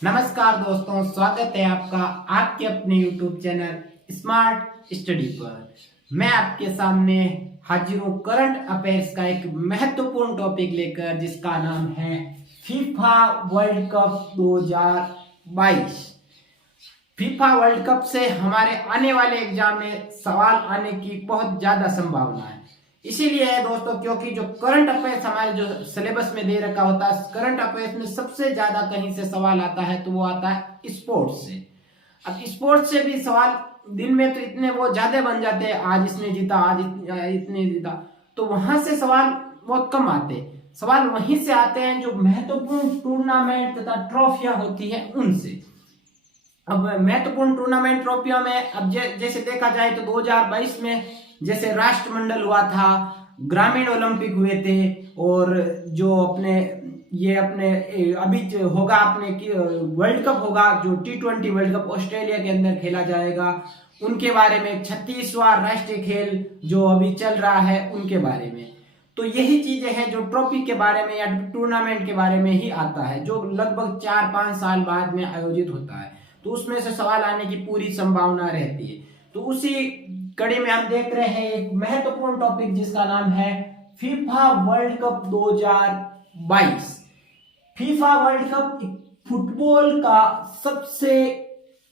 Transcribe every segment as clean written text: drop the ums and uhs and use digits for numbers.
नमस्कार दोस्तों, स्वागत है आपका आपके अपने YouTube चैनल स्मार्ट स्टडी पर। मैं आपके सामने हाजिर हूँ करंट अफेयर्स का एक महत्वपूर्ण टॉपिक लेकर, जिसका नाम है FIFA world cup 2022। FIFA world cup से हमारे आने वाले एग्जाम में सवाल आने की बहुत ज्यादा संभावना है। इसीलिए है दोस्तों, क्योंकि जो करंट अफेयर्स हमारे जो सिलेबस में दे रखा होता है, करंट अफेयर्स में सबसे ज्यादा कहीं से सवाल आता है तो वो आता है स्पोर्ट्स से। अब स्पोर्ट्स से भी सवाल दिन में तो इतने वो ज्यादा बन जाते हैं, आज इसने जीता, आज इतने जीता, तो वहां से सवाल बहुत कम आते। सवाल वहीं से आते हैं जो महत्वपूर्ण टूर्नामेंट तथा ट्रॉफियां होती है उनसे। अब महत्वपूर्ण टूर्नामेंट ट्रॉफियों में अब जैसे देखा जाए तो 2022 में जैसे राष्ट्रमंडल हुआ था, ग्रामीण ओलंपिक हुए थे, और जो अपने अभी जो होगा अपने वर्ल्ड कप होगा, जो T20 वर्ल्ड कप ऑस्ट्रेलिया के अंदर खेला जाएगा, उनके बारे में 36वां राष्ट्रीय खेल जो अभी चल रहा है उनके बारे में। तो यही चीजें हैं जो ट्रॉफी के बारे में या टूर्नामेंट के बारे में ही आता है, जो लगभग 4-5 साल बाद में आयोजित होता है, तो उसमें से सवाल आने की पूरी संभावना रहती है। तो उसी कड़ी में हम देख रहे हैं एक महत्वपूर्ण टॉपिक जिसका नाम है FIFA world cup 2022। FIFA world cup football का सबसे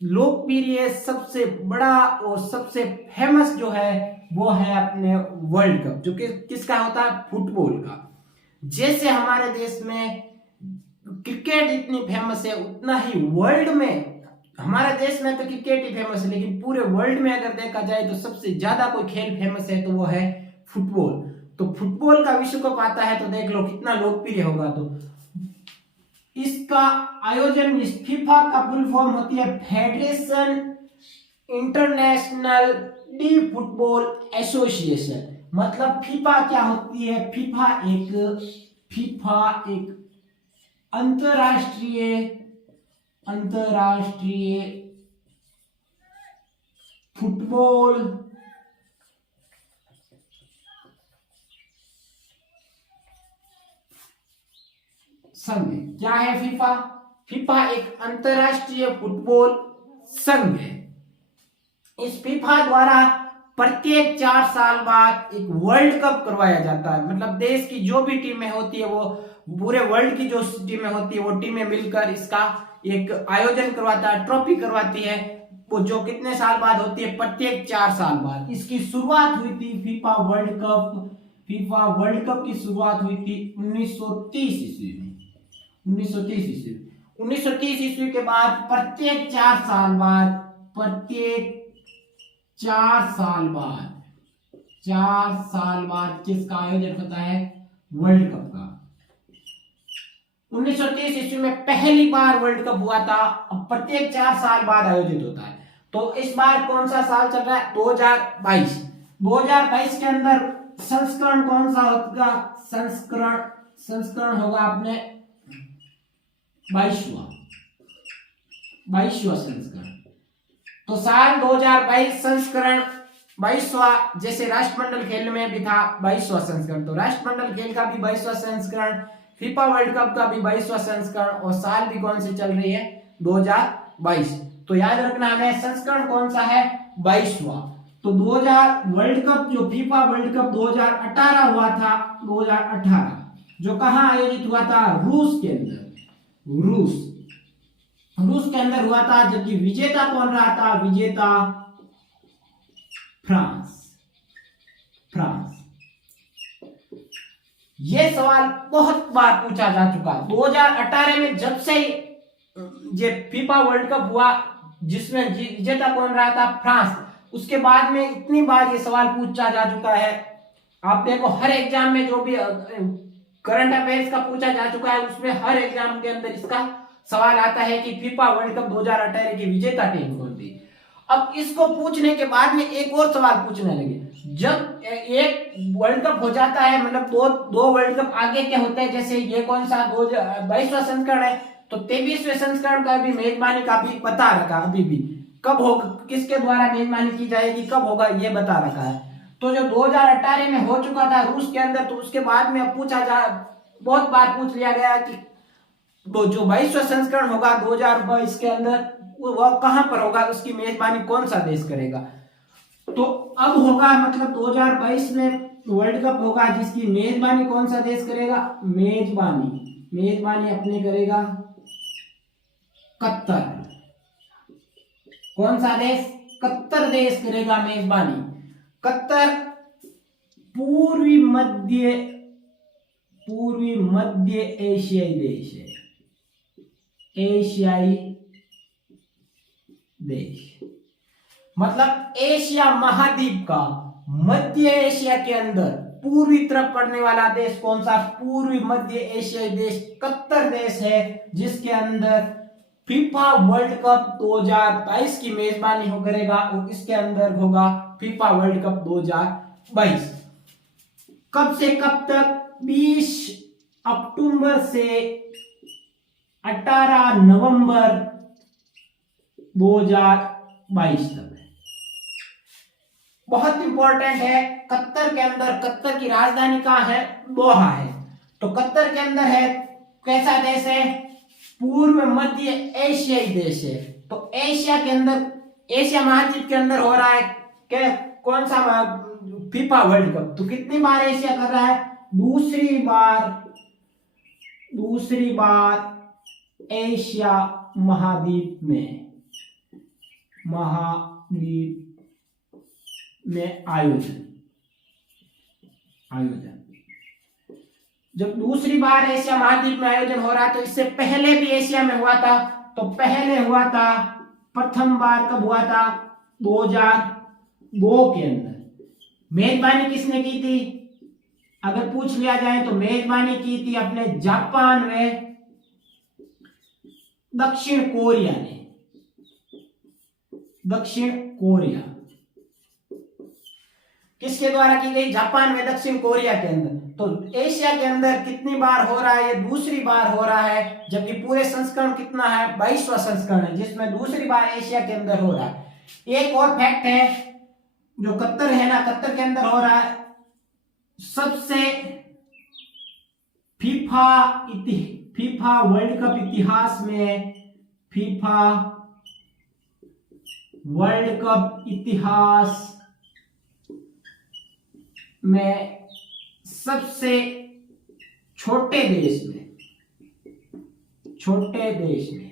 लोकप्रिय, सबसे बड़ा और सबसे फेमस जो है वो है अपने वर्ल्ड कप, जो कि किसका होता है, फुटबॉल का। जैसे हमारे देश में क्रिकेट इतनी फेमस है, उतना ही वर्ल्ड में, हमारे देश में तो क्रिकेट ही फेमस है, लेकिन पूरे वर्ल्ड में अगर देखा जाए तो सबसे ज्यादा कोई खेल फेमस है तो वो है फुटबॉल। तो फुटबॉल का विश्व कप आता है तो देख लो कितना लोकप्रिय होगा। तो इसका आयोजन, इस फीफा का फुल फॉर्म होती है federation international D football association. मतलब फीफा क्या होती है, फीफा एक अंतरराष्ट्रीय फुटबॉल संघ। क्या है फीफा? फीफा एक अंतरराष्ट्रीय फुटबॉल संघ है। इस फीफा द्वारा प्रत्येक 4 साल बाद एक वर्ल्ड कप करवाया जाता है। मतलब देश की जो भी टीमें होती है, वो पूरे वर्ल्ड की जो टीमें होती है, वो टीमें मिलकर इसका एक आयोजन करवाता है, ट्रॉफी करवाती है, वो जो कितने साल बाद होती है, प्रत्येक 4 साल बाद। इसकी शुरुआत हुई थी फीफा वर्ल्ड कप की शुरुआत हुई थी 1930 ईस्वी में। 1930 ईस्वी के बाद प्रत्येक 4 साल बाद, 4 साल बाद किसका आयोजन होता है, वर्ल्ड कप का। 1930 ईस्वी में पहली बार वर्ल्ड कप हुआ था। अब प्रत्येक 4 साल बाद आयोजित होता है। तो इस बार कौन सा साल चल रहा है, 2022। 2022 के अंदर संस्करण कौन सा होगा, संस्करण होगा अपने 22वां संस्करण। तो साल 2022 संस्करण 22वां, जैसे राष्ट्रमंडल खेल में भी था 22वां संस्करण, तो राष्ट्रमंडल खेल का भी 22वां संस्करण, फीफा वर्ल्ड कप का भी 22वां संस्करण, और साल भी कौन सी चल रही है, 2022। तो याद रखना हमें संस्करण कौन सा है, 22वां। तो 2000 वर्ल्ड कप, जो फीफा वर्ल्ड कप 2018 हुआ था, 2018 जो कहां आयोजित हुआ था, रूस के अंदर, रूस के अंदर हुआ था। जबकि विजेता कौन रहा था, विजेता फ्रांस। यह सवाल बहुत बार पूछा जा चुका है। 2018 में जब से ये फीफा वर्ल्ड कप हुआ, जिसमें विजेता कौन रहा था, फ्रांस, उसके बाद में इतनी बार ये सवाल पूछा जा चुका है। आप देखो हर एग्जाम में जो भी करंट अफेयर्स का पूछा जा चुका है, उसमें हर एग्जाम के अंदर इसका सवाल आता है कि फीफा वर्ल्ड कप 2018 की विजेता टीम कौन थी। अब इसको पूछने के बाद में एक और सवाल पूछने लगे। जब एक वर्ल्ड कप हो जाता है, मतलब दो वर्ल्ड कप आगे के होते हैं, जैसे ये कौन सा 22वां संस्करण है, तो 23वें संस्करण का भी मेजबानी का भी बता रखा, अभी भी कब होगा, किसके द्वारा मेजबानी की जाएगी, कब होगा, ये बता रखा है। तो जो 2018 में हो चुका था रूस के अंदर, तो उसके बाद में पूछा जा, बहुत बार पूछ लिया गया कि वो जो 22वां संस्करण होगा 2022 के अंदर, वो कहां पर होगा, उसकी मेजबानी कौन सा देश करेगा। तो अब होगा मतलब 2022 में वर्ल्ड कप होगा जिसकी मेजबानी कौन सा देश करेगा, मेजबानी अपने करेगा कतर। कौन सा देश, कतर देश करेगा मेजबानी। कतर पूर्वी मध्य एशियाई देश है, एशियाई देश मतलब एशिया महाद्वीप का मध्य एशिया के अंदर पूर्वी तरफ पड़ने वाला देश कौन सा, पूर्वी मध्य एशियाई देश कतर देश है, जिसके अंदर फीफा वर्ल्ड कप 2022 की मेजबानी हो करेगा और इसके अंदर होगा फीफा वर्ल्ड कप 2022। कब से कब तक, 20 अक्टूबर से 18 नवंबर 2022 तक। बहुत इंपॉर्टेंट है। कतर के अंदर, कतर की राजधानी कहां है, दोहा है। तो कतर के अंदर है, कैसा देश है, पूर्व मध्य एशियाई देश है। तो एशिया के अंदर, एशिया महाद्वीप के अंदर हो रहा है क्या, कौन सा फीफा वर्ल्ड कप। तो कितनी बार एशिया कर रहा है, दूसरी बार एशिया महाद्वीप में आयोजन। जब दूसरी बार एशिया महाद्वीप में आयोजन हो रहा है, तो इससे पहले भी एशिया में हुआ था। तो पहले हुआ था, प्रथम बार कब हुआ था, 2002 के अंदर। मेजबानी किसने की थी, अगर पूछ लिया जाए तो मेजबानी की थी अपने जापान व दक्षिण कोरिया ने। दक्षिण कोरिया किसके द्वारा की गई, जापान में दक्षिण कोरिया के अंदर। तो एशिया के अंदर कितनी बार हो रहा है, ये दूसरी बार हो रहा है, जबकि पूरे संस्करण कितना है, 22वां संस्करण है, जिसमें दूसरी बार एशिया के अंदर हो रहा है। एक और फैक्ट है, जो कतर है ना, कतर के अंदर हो रहा है सबसे फीफा वर्ल्ड कप इतिहास में, फीफा वर्ल्ड कप इतिहास में सबसे छोटे देश में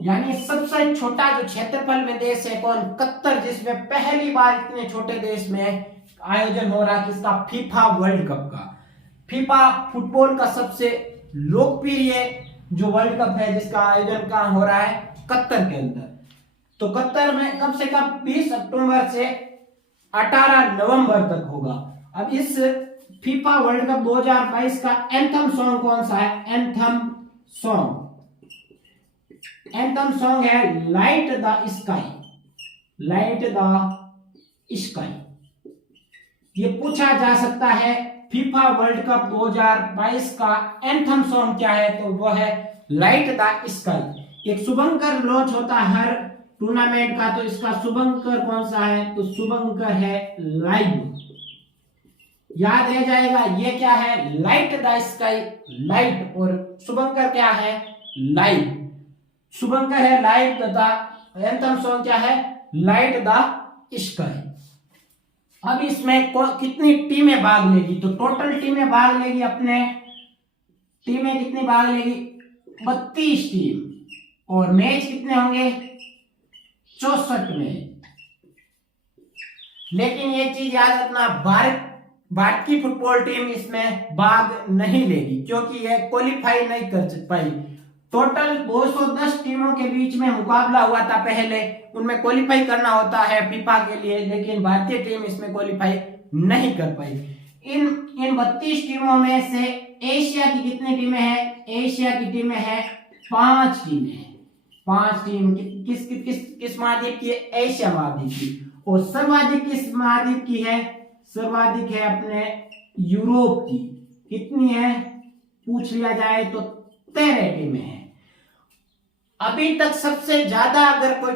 यानी सबसे छोटा जो क्षेत्रफल में देश है कौन, कतर, जिसमें पहली बार इतने छोटे देश में आयोजन हो रहा है किसका, फीफा वर्ल्ड कप का। फीफा फुटबॉल का सबसे लोकप्रिय जो वर्ल्ड कप है, जिसका आयोजन कहां हो रहा है, कतर के अंदर। तो कतर में कब से कब, 20 अक्टूबर से 18 नवंबर तक होगा। अब इस फीफा वर्ल्ड कप 2022 का एंथम सॉन्ग कौन सा है, एंथम सॉन्ग है लाइट द स्काई। ये पूछा जा सकता है फीफा वर्ल्ड कप 2022 का एंथम सॉन्ग क्या है, तो वो है लाइट द स्काई। एक शुभंकर लॉन्च होता है हर टूर्नामेंट का, तो इसका शुभंकर कौन सा है, तो शुभंकर है लाइव। याद रह जाएगा, ये क्या है, लाइट द स्काई, लाइट, और शुभंकर क्या है, लाइव। शुभंकर है लाइट तथा एंथम सॉन्ग क्या है, लाइट द स्काई। अब इसमें कितनी टीमें भाग लेगी, तो टोटल टीमें भाग लेगी, अपने टीमें कितनी भाग लेगी, 32 टीम, और मैच कितने होंगे, 64 मैच। लेकिन ये चीज याद रखना, भारत की फुटबॉल टीम इसमें भाग नहीं लेगी, क्योंकि ये क्वालिफाई नहीं कर पाई। टोटल 210 टीमों के बीच में मुकाबला हुआ था पहले, उनमें क्वालिफाई करना होता है फीफा के लिए, लेकिन भारतीय टीम इसमें क्वालिफाई नहीं कर पाई। इन 32 टीमों में से एशिया की कितनी टीमें हैं, एशिया की टीमें हैं 5 टीमें हैं। 5 टीम किस महाद्वीप की है, एशिया महाद्वीप की। और सर्वाधिक किस महाद्वीप की है, सर्वाधिक है अपने यूरोप की। कितनी है पूछ लिया जाए तो 13 टीमें हैं। अभी तक सबसे ज्यादा अगर कोई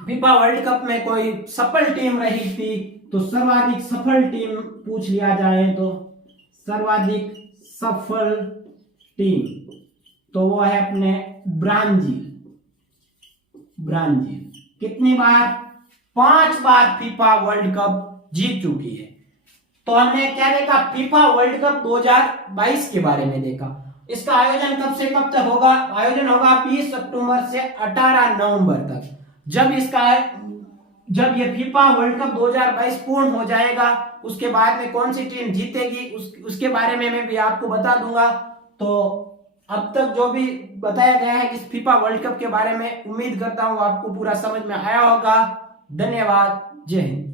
फीफा वर्ल्ड कप में कोई सफल टीम रही थी, तो सर्वाधिक सफल टीम पूछ लिया जाए तो सर्वाधिक सफल टीम, तो वो है अपने ब्राजील। ब्राजील कितनी बार? 5 बार फीफा वर्ल्ड कप जीत चुकी है। तो हमने क्या देखा? फीफा वर्ल्ड कप 2022 के बारे में देखा। इसका आयोजन कब से कब तक होगा? आयोजन होगा 20 अक्टूबर से 18 नवंबर तक। जब ये फीफा वर्ल्ड कप 2022 पूर्ण हो जाएगा, उसके बाद में कौन सी टीम जीतेगी उसके बारे में मैं भी आपको बता दूंगा। तो अब तक जो भी बताया गया है इस फीफा वर्ल्ड कप के बारे में, उम्मीद करता हूं आपको पूरा समझ में आया होगा। धन्यवाद। जय हिंद।